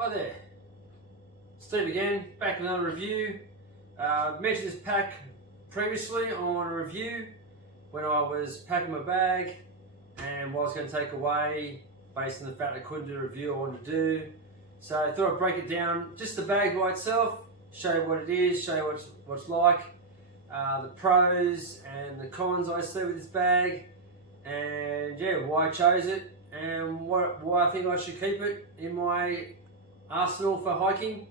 Hi there, Steve again, back with another review. Mentioned this pack previously on a review when I was packing my bag and what I was going to take away based on the fact I couldn't do a review I wanted to do. So I thought I'd break it down, just the bag by itself, show you what it is, show you what it's like, the pros and the cons I see with this bag, and yeah, why I chose it and why I think I should keep it in my arsenal for hiking.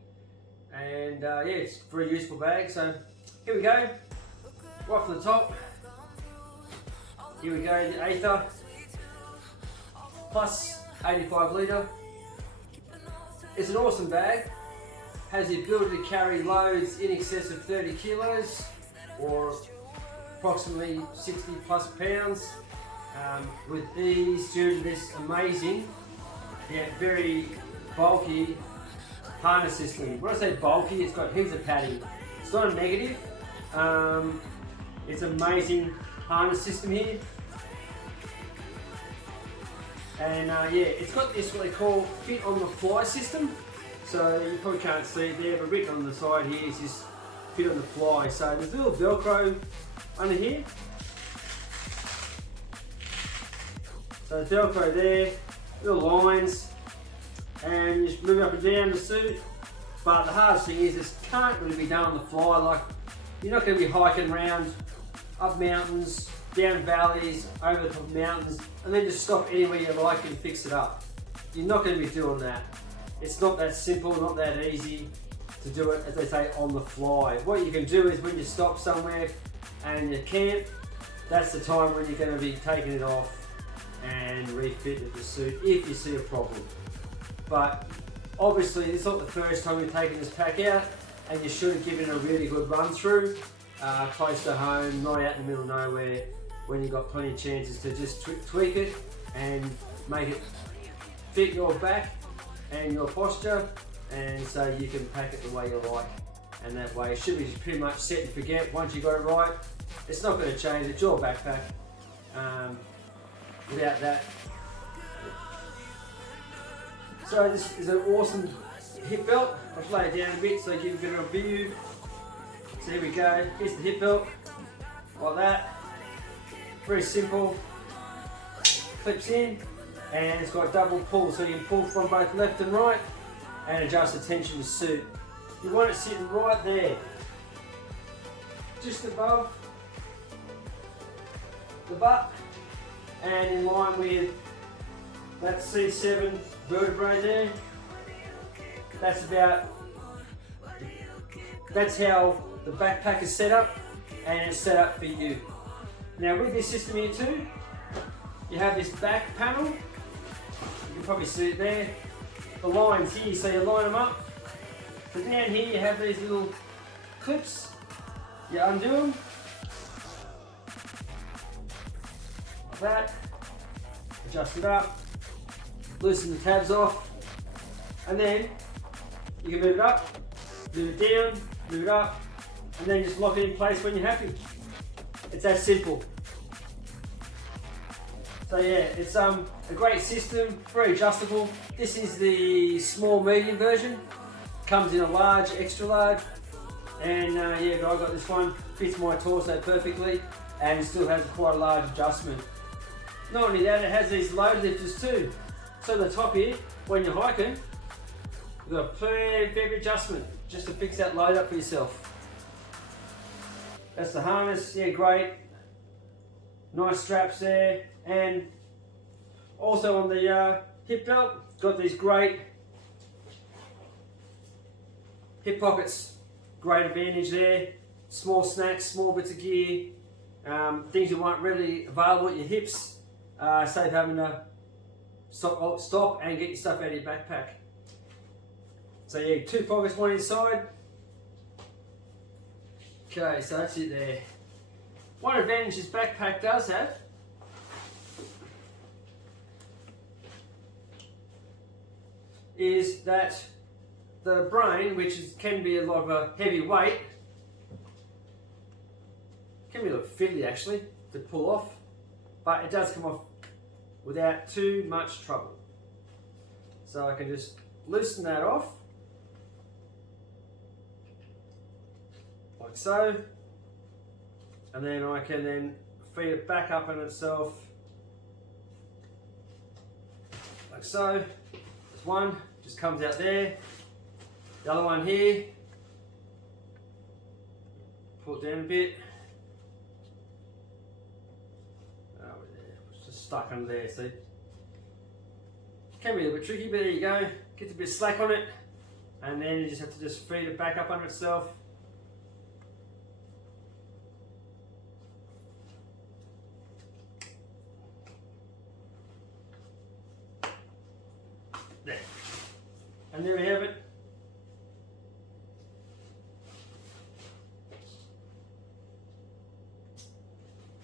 And yeah, it's a very useful bag. So here we go, right from the top. Here we go, the Aether Plus 85 litre. It's an awesome bag, has the ability to carry loads in excess of 30 kilos or approximately 60 plus pounds with ease due to this amazing yet very bulky harness system. When I say bulky, it's got heaps of padding. It's not a negative. It's an amazing harness system here. And yeah, it's got this what they call fit on the fly system. So you probably can't see it there, but written on the side here is this fit on the fly. So there's a little Velcro under here. So there's Velcro there, little lines, and you just move up and down the suit. But the hardest thing is this can't really be done on the fly. Like, you're not going to be hiking around up mountains, down valleys, over the top of mountains, and then just stop anywhere you like and fix it up. You're not going to be doing that. It's not that simple, not that easy to do it, as they say, on the fly. What you can do is when you stop somewhere and you camp, that's the time when you're going to be taking it off and refit with the suit if you see a problem. But obviously it's not the first time you've taken this pack out, and you should have given it a really good run through, close to home, not out in the middle of nowhere, when you've got plenty of chances to just tweak it and make it fit your back and your posture, and so you can pack it the way you like. And that way it should be just pretty much set and forget. Once you got it right, it's not going to change. It's your backpack. Without that. So this is an awesome hip belt. I'll just lay it down a bit so I give a bit of a view. So here we go. Here's the hip belt, like that. Very simple. Clips in, and it's got double pull, so you can pull from both left and right and adjust the tension to suit. You want it sitting right there, just above the butt and in line with that C7 vertebrae there. That's how the backpack is set up, and it's set up for you. Now with this system here too, you have this back panel. You can probably see it there. The lines here, so you line them up. So down here you have these little clips. You undo them. Like that. Adjust it up. Loosen the tabs off. And then you can move it up, move it down, move it up, and then just lock it in place when you're happy. It's that simple. So yeah, it's a great system, very adjustable. This is the small medium version. Comes in a large, extra large, and yeah, but I got this one, fits my torso perfectly, and still has quite a large adjustment. Not only that, it has these load lifters too. So the top here, when you're hiking, you've got a fair bit of adjustment just to fix that load up for yourself. That's the harness, yeah, great. Nice straps there, and also on the hip belt, got these great hip pockets. Great advantage there. Small snacks, small bits of gear, things you want readily available at your hips. Save having to stop and get your stuff out of your backpack. So yeah, 2 pockets, one inside. Okay, so that's it there. One advantage this backpack does have is that the brain, which can be a lot of a heavy weight, can be a little fiddly actually to pull off, but it does come off without too much trouble. So I can just loosen that off, like so, and then I can then feed it back up in itself, like so. There's one, just comes out there. The other one here, pull it down a bit. Over there, it's just stuck under there, see? Can be a little bit tricky, but there you go. Gets a bit of slack on it, and then you just have to just feed it back up under itself. There. And there we have it.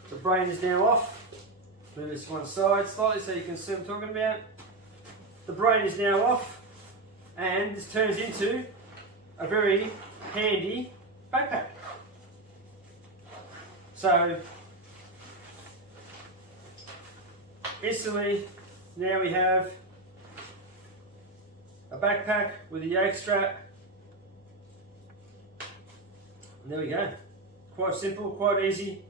The brain is now off. Move this one side slightly so you can see what I'm talking about. The brain is now off, and this turns into a very handy backpack. So instantly now we have a backpack with a yoke strap, and there we go. Quite simple, quite easy.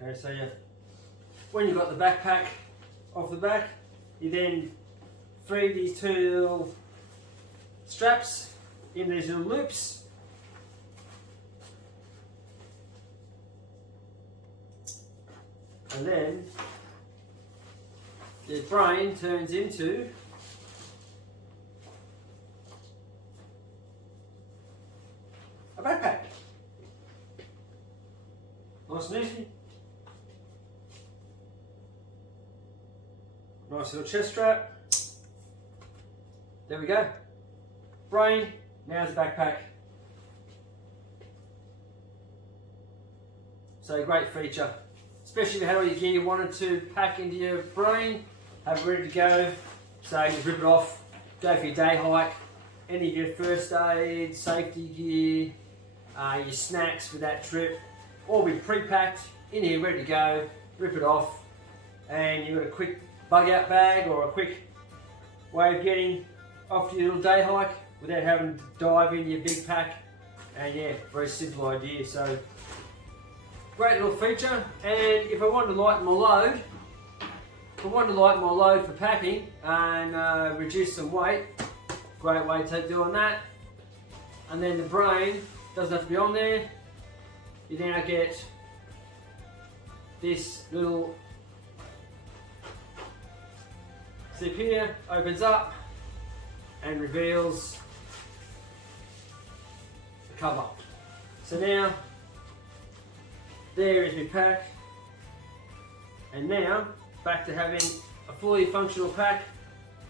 Okay, so when you've got the backpack off the back, you then feed these two little straps in these little loops. And then the brain turns into a backpack. Nice and easy. Nice little chest strap. There we go. Brain, now's the backpack. So great feature. Especially if you had all your gear you wanted to pack into your brain, have it ready to go. So you just rip it off, go for your day hike, any of your first aid, safety gear, your snacks for that trip, all be pre-packed, in here ready to go, rip it off, and you've got a quick bug out bag or a quick way of getting off your little day hike without having to dive into your big pack. And yeah, very simple idea. So great little feature. And if I wanted to lighten my load, for packing and reduce some weight, great way to doing that. And then the brain doesn't have to be on there. You now get this little zip here, opens up and reveals the cover. So now, there is my pack, and now back to having a fully functional pack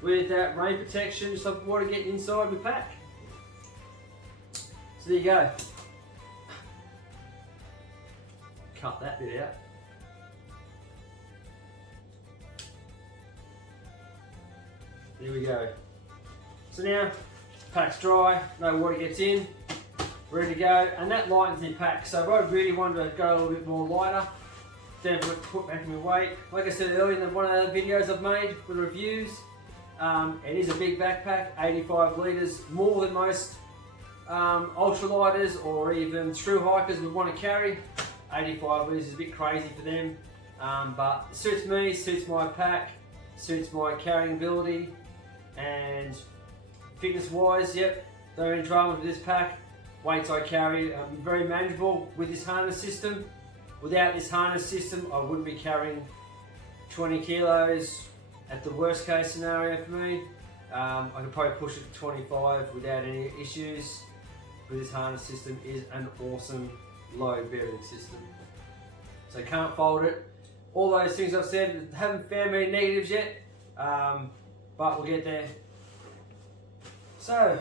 with that rain protection, stop water getting inside my pack. So there you go. Cut that bit out. There we go. So now, pack's dry, no water gets in, ready to go, and that lightens the pack. So if I really wanted to go a little bit more lighter, don't have to put back my weight. Like I said earlier in one of the videos I've made with reviews, it is a big backpack, 85 litres, more than most ultralighters or even through hikers would want to carry. 85 litres is a bit crazy for them, but it suits me, suits my pack, suits my carrying ability, and fitness wise, yep, don't have any drama with this pack. Weights I carry are very manageable with this harness system. Without this harness system, I wouldn't be carrying 20 kilos at the worst case scenario for me. I could probably push it to 25 without any issues. But this harness system is an awesome load bearing system. so can't fold it. All those things I've said, haven't found many negatives yet, but we'll get there. So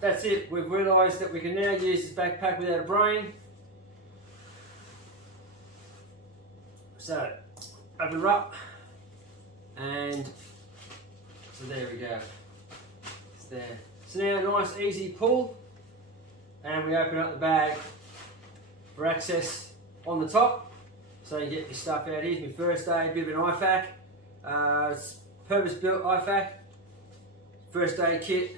that's it. We've realised that we can now use this backpack without a brain. So open her up, and so there we go. It's there. So now a nice easy pull, and we open up the bag for access on the top. So you get your stuff out here. It's my first aid, bit of an IFAK. It's purpose-built IFAK. First aid kit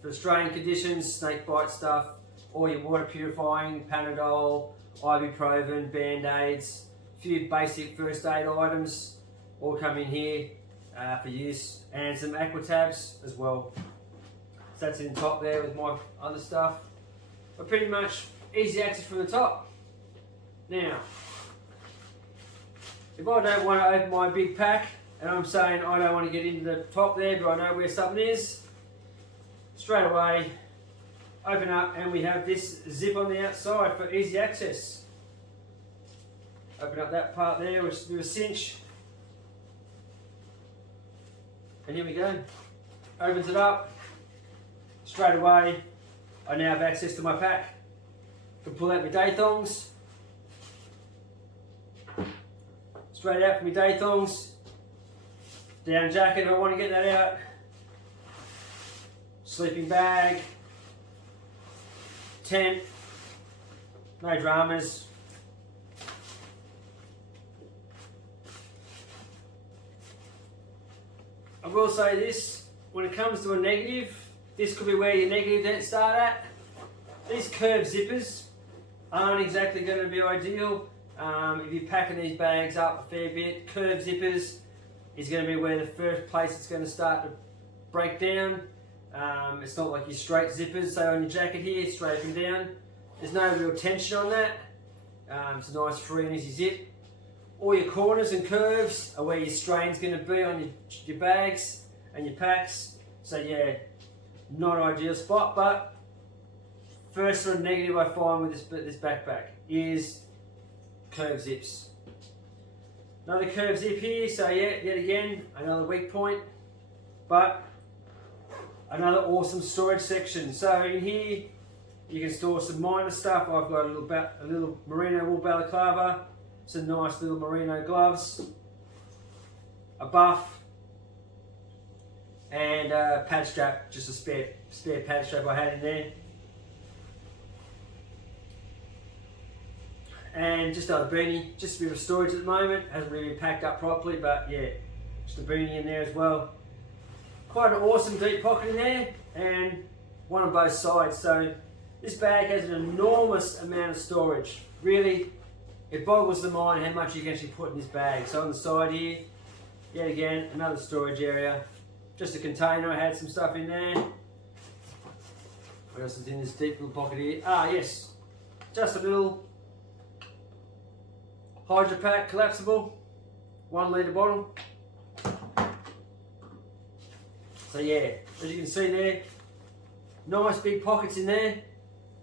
for Australian conditions, snake bite stuff, all your water purifying, Panadol, ibuprofen, band-aids, a few basic first aid items all come in here for use, and some aqua tabs as well. So that's in the top there with my other stuff. But pretty much easy access from the top. Now, if I don't want to open my big pack, and I'm saying I don't want to get into the top there, but I know where something is, straight away, open up, and we have this zip on the outside for easy access. Open up that part there, which is a bit of a cinch. And here we go. Opens it up. Straight away, I now have access to my pack. Can pull out my day thongs. Straight out for my day thongs. Down jacket if I want to get that out. Sleeping bag. Tent. No dramas. I will say this, when it comes to a negative, this could be where your negative start at. These curved zippers aren't exactly going to be ideal. If you're packing these bags up a fair bit, curved zippers is going to be where the first place it's going to start to break down. It's not like your straight zippers, say on your jacket here, straight up and down. There's no real tension on that. It's a nice free and easy zip. All your corners and curves are where your strain's going to be on your bags and your packs. So yeah, not ideal spot, but first sort of negative I find with this backpack is curved zips. Another curved zip here, so yeah, yet again, another weak point, but another awesome storage section. So in here, you can store some minor stuff. I've got a little merino wool balaclava, some nice little merino gloves, a buff, and a pad strap, just a spare pad strap I had in there. And just a beanie, just a bit of storage at the moment, hasn't really been packed up properly, but yeah, just a beanie in there as well. Quite an awesome deep pocket in there, and one on both sides, so this bag has an enormous amount of storage. Really, it boggles the mind how much you can actually put in this bag. So on the side here, yet again, another storage area. Just a container, I had some stuff in there. What else is in this deep little pocket here? Ah yes, just a little Hydro Pack collapsible, 1 litre bottle. So yeah, as you can see there, nice big pockets in there,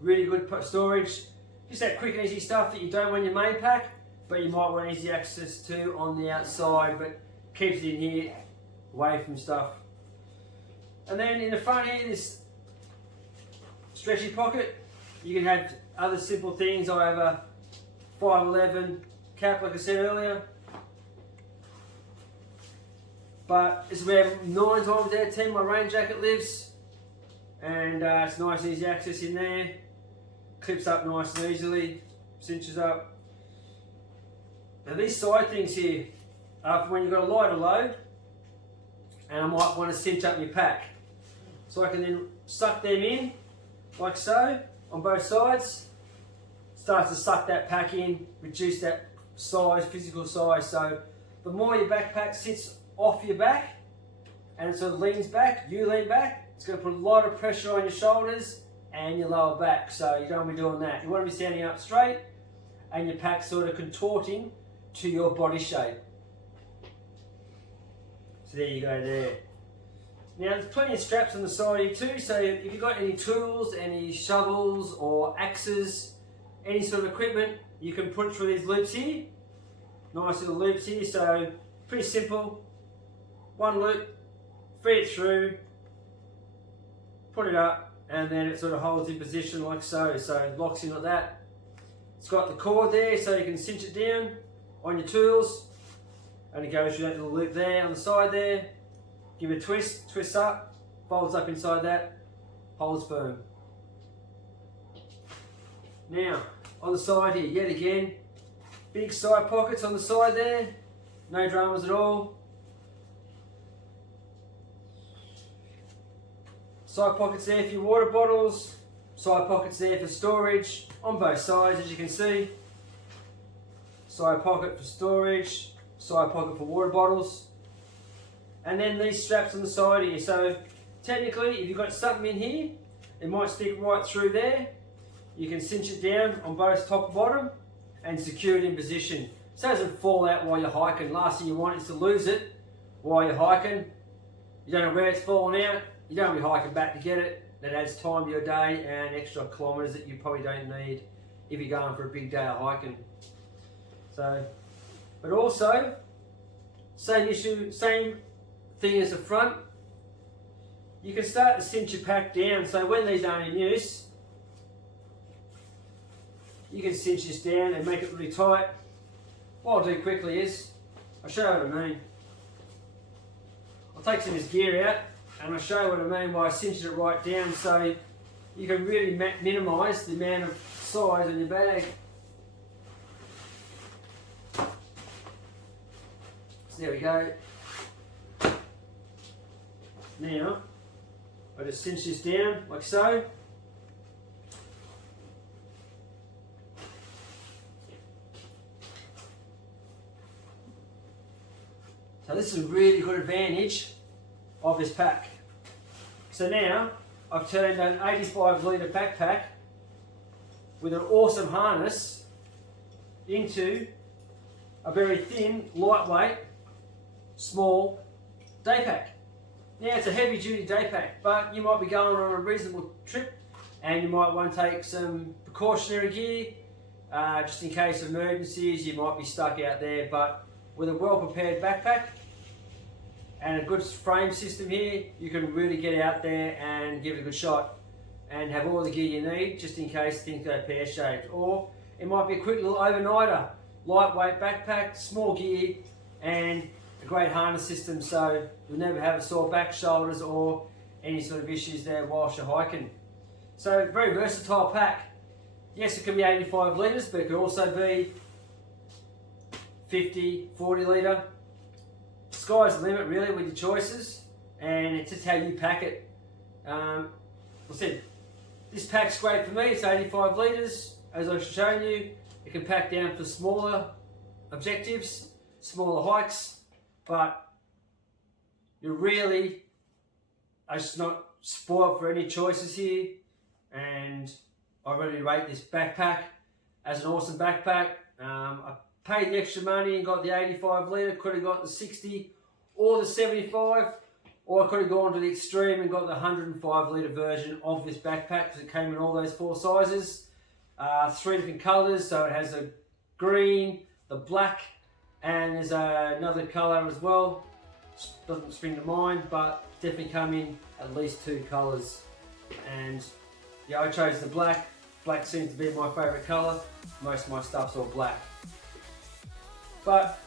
really good storage. Just that quick and easy stuff that you don't want in your main pack, but you might want easy access to on the outside, but keeps it in here, away from stuff. And then in the front here, this stretchy pocket, you can have other simple things. I have a 511 cap, like I said earlier, but it's where 9 times out of 10 my rain jacket lives, and it's nice and easy access in there. Clips up nice and easily, cinches up. Now these side things here are for when you've got a lighter load and I might want to cinch up my pack. So I can then suck them in, like so, on both sides. Starts to suck that pack in, reduce that size, physical size. So the more your backpack sits off your back and it sort of leans back, you lean back, it's going to put a lot of pressure on your shoulders and your lower back, so you don't want to be doing that. You want to be standing up straight and your pack sort of contorting to your body shape. So there you go there. Now there's plenty of straps on the side here too, so if you've got any tools, any shovels or axes, any sort of equipment, you can put it through these loops here. Nice little loops here, so pretty simple. One loop, feed it through, put it up, and then it sort of holds in position like so. So it locks in like that. It's got the cord there so you can cinch it down on your tools. And it goes through that little loop there on the side there. Give it a twist, twists up, folds up inside that, holds firm. Now, on the side here, yet again, big side pockets on the side there, no dramas at all. Side pockets there for your water bottles, side pockets there for storage on both sides, as you can see. Side pocket for storage, side pocket for water bottles. And then these straps on the side here. So technically, if you've got something in here, it might stick right through there. You can cinch it down on both top and bottom and secure it in position so it doesn't fall out while you're hiking. Last thing you want is to lose it while you're hiking. You don't know where it's fallen out. You don't be hiking back to get it. That adds time to your day and extra kilometres that you probably don't need if you're going for a big day of hiking. So, but also, same issue, same thing as the front. You can start to cinch your pack down. So when these aren't in use, you can cinch this down and make it really tight. What I'll do quickly is, I'll show you what I mean. I'll take some of this gear out and I'll show you what I mean by cinching it right down so you can really minimise the amount of size in your bag. So there we go. Now, I just cinch this down like so. So this is a really good advantage of this pack. So now I've turned an 85 litre backpack with an awesome harness into a very thin, lightweight, small day pack. Now it's a heavy duty day pack, but you might be going on a reasonable trip and you might want to take some precautionary gear just in case of emergencies. You might be stuck out there, but with a well prepared backpack and a good frame system here, you can really get out there and give it a good shot and have all the gear you need just in case things go pear-shaped. Or it might be a quick little overnighter, lightweight backpack, small gear and a great harness system so you'll never have a sore back, shoulders or any sort of issues there whilst you're hiking. So very versatile pack. Yes, it can be 85 litres, but it could also be 50, 40 litre. Sky's the limit really with your choices, and it's just how you pack it. Like I said, this pack's great for me. It's 85 litres, as I've shown you. It can pack down for smaller objectives, smaller hikes, but you really are just not spoiled for any choices here. And I really rate this backpack as an awesome backpack. I paid the extra money and got the 85 litre, could have got the 60 or the 75, or I could have gone to the extreme and got the 105 litre version of this backpack because it came in all those 4 sizes. 3 different colours, so it has the green, the black, and there's another colour as well. Doesn't spring to mind, but definitely come in at least 2 colours. And yeah, I chose the black. Black seems to be my favourite colour. Most of my stuff's all black. But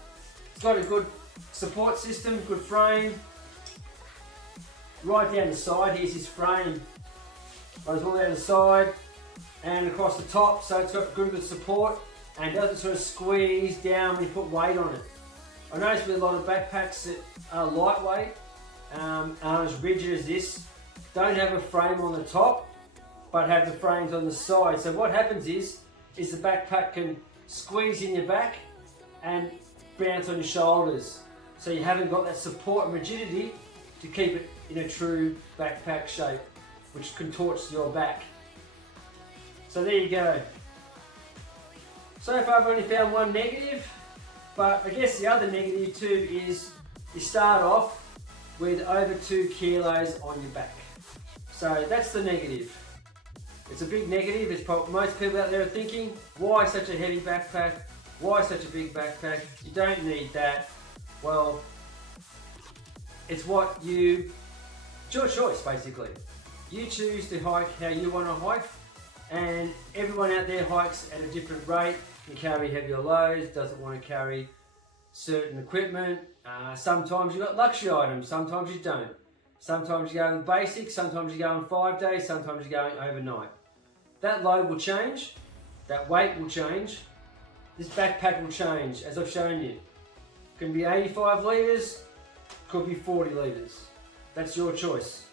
it's got a good support system, good frame. Right down the side, here's his frame. Goes all down the side and across the top, so it's got good support and doesn't sort of squeeze down when you put weight on it. I noticed with a lot of backpacks that are lightweight, aren't as rigid as this, don't have a frame on the top, but have the frames on the side. So what happens is the backpack can squeeze in your back and bounce on your shoulders. So you haven't got that support and rigidity to keep it in a true backpack shape, which contorts your back. So there you go. So far I've only found one negative, but I guess the other negative too is you start off with over 2 kilos on your back. So that's the negative. It's a big negative. It's probably most people out there are thinking, why such a heavy backpack? Why such a big backpack? You don't need that. Well, it's your choice basically. You choose to hike how you want to hike, and everyone out there hikes at a different rate. You carry heavier loads, doesn't want to carry certain equipment. Sometimes you've got luxury items, sometimes you don't. Sometimes you go with basics, sometimes you go on 5 days, sometimes you're going overnight. That load will change, that weight will change, this backpack will change, as I've shown you. It can be 85 litres, could be 40 litres. That's your choice.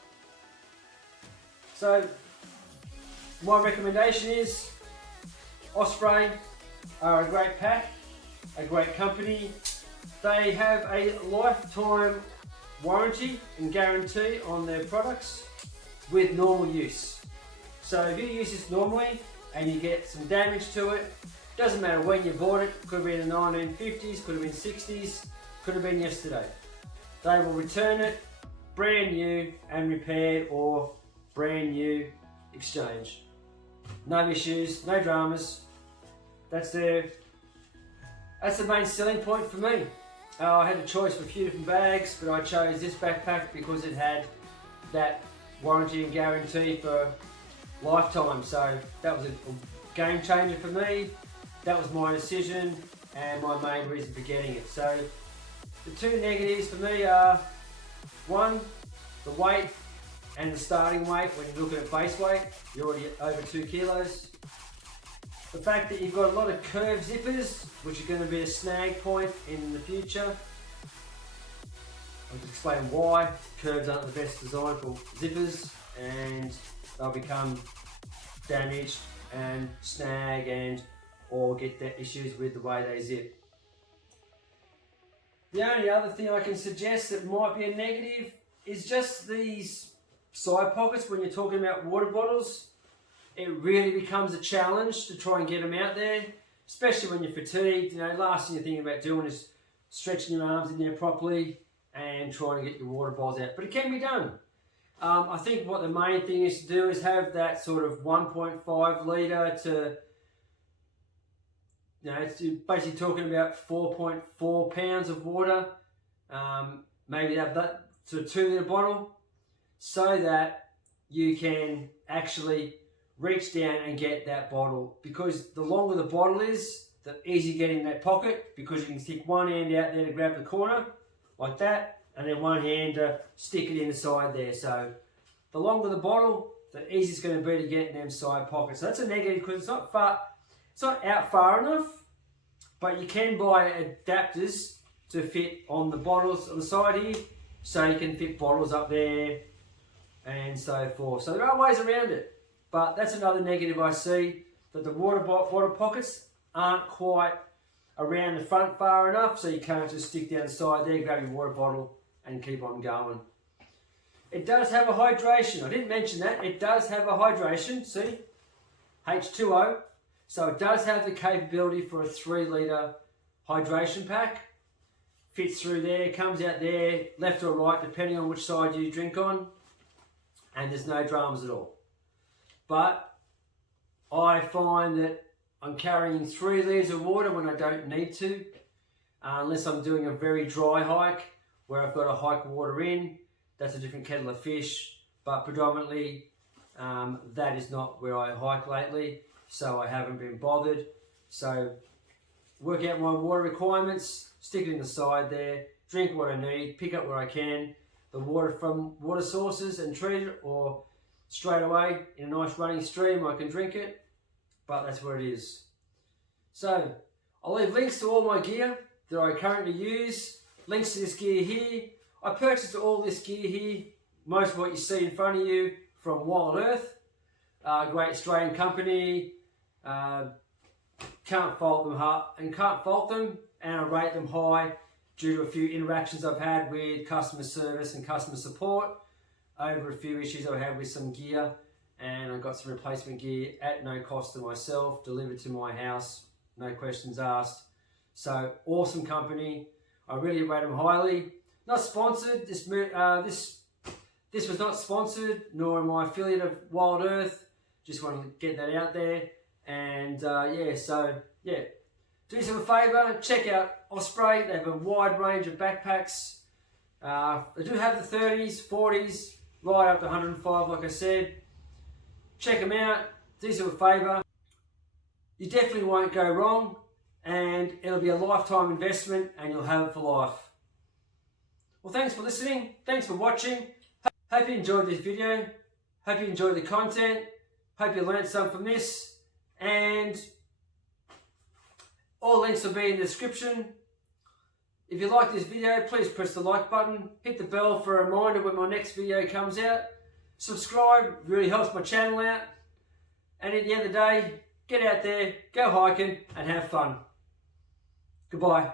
So, my recommendation is, Osprey are a great pack, a great company. They have a lifetime warranty and guarantee on their products with normal use. So if you use this normally and you get some damage to it, doesn't matter when you bought it, could have been in the 1950s, could have been 60s, could have been yesterday. They will return it brand new and repaired, or brand new exchange. No issues, no dramas. That's the main selling point for me. I had a choice of a few different bags, but I chose this backpack because it had that warranty and guarantee for lifetime. So that was a game changer for me. That was my decision and my main reason for getting it. So the two negatives for me are, one, the weight and the starting weight. When you're looking at base weight, you're already over 2 kilos. The fact that you've got a lot of curved zippers, which are going to be a snag point in the future. I'll just explain why. Curves aren't the best design for zippers, and they'll become damaged and snag and or get the issues with the way they zip. The only other thing I can suggest that might be a negative is just these side pockets when you're talking about water bottles. It really becomes a challenge to try and get them out there, especially when you're fatigued. You know, last thing you're thinking about doing is stretching your arms in there properly and trying to get your water bottles out. But it can be done. I think what the main thing is to do is have that sort of 1.5 litre to, you know, it's basically talking about 4.4 pounds of water. Maybe have that sort of 2 litre bottle, so that you can actually reach down and get that bottle, because the longer the bottle is, the easier you get in that pocket, because you can stick one hand out there to grab the corner like that, and then one hand to stick it inside there. So the longer the bottle, the easier it's going to be to get in them side pockets. So that's a negative, because it's not out far enough, but you can buy adapters to fit on the bottles on the side here, so you can fit bottles up there and so forth. So there are ways around it. But that's another negative I see, that the water pockets aren't quite around the front far enough, so you can't just stick down the side there, grab your water bottle and keep on going. It does have a hydration. I didn't mention that. It does have a hydration, see? H2O. So it does have the capability for a 3 litre hydration pack. Fits through there, comes out there, left or right, depending on which side you drink on. And there's no dramas at all. But I find that I'm carrying 3 litres of water when I don't need to, unless I'm doing a very dry hike where I've got to hike water in. That's a different kettle of fish, but predominantly that is not where I hike lately, so I haven't been bothered. So work out my water requirements, stick it in the side there, drink what I need, pick up what I can, the water from water sources, and treat it, or straight away in a nice running stream I can drink it, but that's where it is. So I'll leave links to all my gear that I currently use, links to this gear here. I purchased all this gear here, most of what you see in front of you, from Wildearth, a great Australian company. Can't fault them, and I rate them high due to a few interactions I've had with customer service and customer support over a few issues I had with some gear, and I got some replacement gear at no cost to myself, delivered to my house, no questions asked. So awesome company. I really rate them highly. Not sponsored. This was not sponsored, nor am I affiliate of Wildearth. Just want to get that out there. And yeah, so yeah, do yourself a favour, check out Osprey. They have a wide range of backpacks. They do have the 30s, 40s, right up to 105 like I said. Check them out, do yourself a favour. You definitely won't go wrong, and it'll be a lifetime investment and you'll have it for life. Well, thanks for listening, thanks for watching. Hope you enjoyed this video, hope you enjoyed the content, hope you learned something from this, and all links will be in the description. If you like this video, please press the like button, hit the bell for a reminder when my next video comes out. Subscribe, really helps my channel out. And at the end of the day, get out there, go hiking and have fun. Goodbye.